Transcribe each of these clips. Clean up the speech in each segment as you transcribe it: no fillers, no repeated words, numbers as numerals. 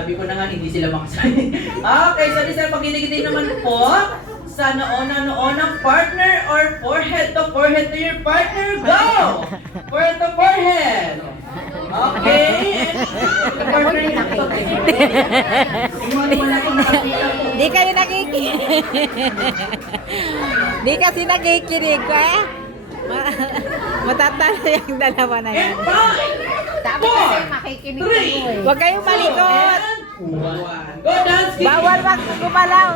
Sabi ko na nga, hindi sila makasali. Okay, so this time, pagkitigiti naman po sa noo ng partner or forehead to your partner. Go! Forehead to forehead. Okay. Partner ito. Di kayo nakikinig. Di kasi nakikinig ko eh. Matatalo yung dalawa na yan. And 5, Dapat kasi makikinig ko eh. Huwag kayong malikot. Go dance, Kiki. Bawal wag gumalaw.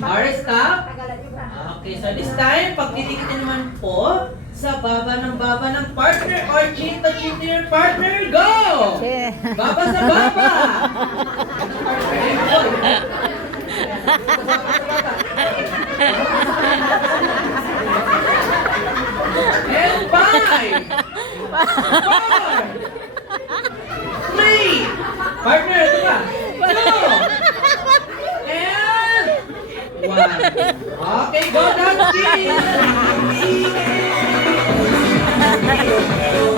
Alright, stop. Okay, so this time, pagtitikitin naman po sa baba ng partner or chin to your partner. Go! Baba sa baba! And 5, 4, 3, partner, ito ba? 2, and 1. Okay, go dance, team!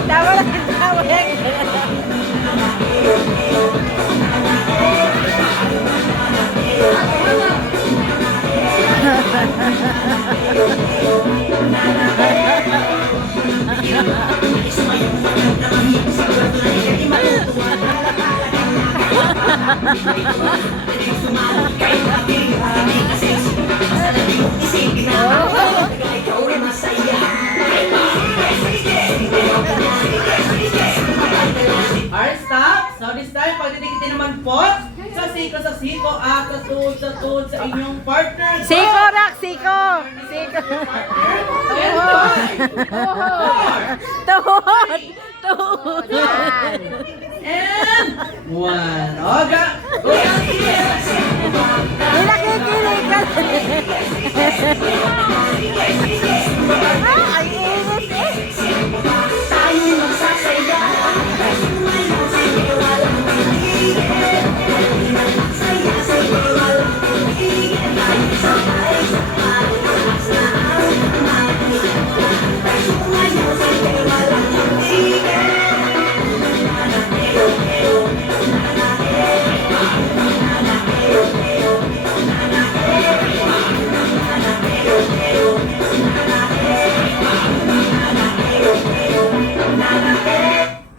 Tawa lang, tawa lang. Alright, stop. So this time, pagtitikitin naman po sa siko at sa tuhod sa inyong partner. Go! Siko, Rock, siko. Siko. And 5, 4, Tuhod. Tuhod. and 1. Oh, go dance, team! Di nakikinig ka. Ang init eh.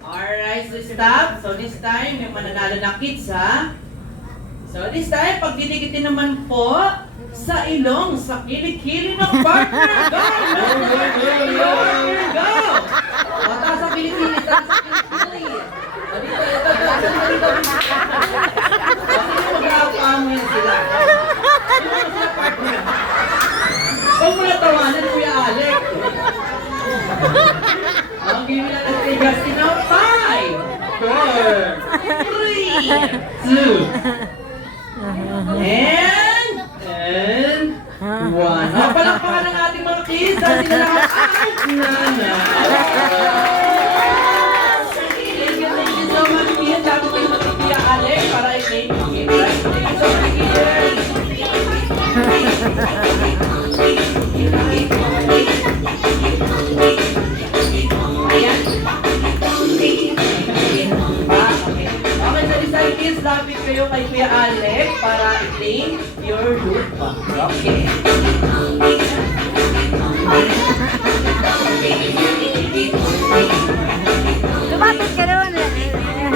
Alright, so stop. So this time, may mananalo na kids, ha? So this time, pagdidikitin naman po sa ilong, sa kilikili ng partner. Go! Partner, go! O, taas sa kilikili, taas sa kilikili. O, dito, dito. O, mag-aapamoy sila. Sino sila, partner? Huwag mo na tawanan, Kuya Alec. Ang game na ng tigas na 5, 4, 3, 2, and 1. Palakpakan ng ating mga kids. Dahil sila lang Thank you so much, kids. Sabi ko yung Kuya Alec para i-game yung game. Thank you so much, kids. Ayan. Okay, so isang kids, lapit kayo kay Kuya Alec para i-claim your loot box. Okay. Lumapit ka doon. Lumapit ka doon.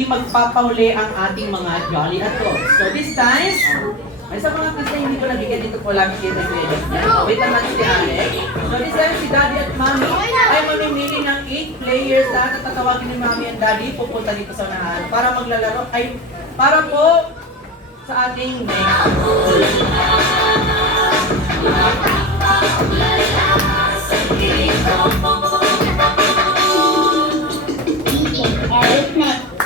hindi magpapahuli ang ating mga jolly adults. So this time, ay sa mga kids na hindi ko nabigyan dito po lang kita credit niya. Wait lang natin si Alex. So this time, si Daddy at Mommy ay mamimili ng 8 players na tatawagin ni Mommy and Daddy pupunta dito sa unahan para maglalaro. Ay, para po sa ating next. DJ Eric Net.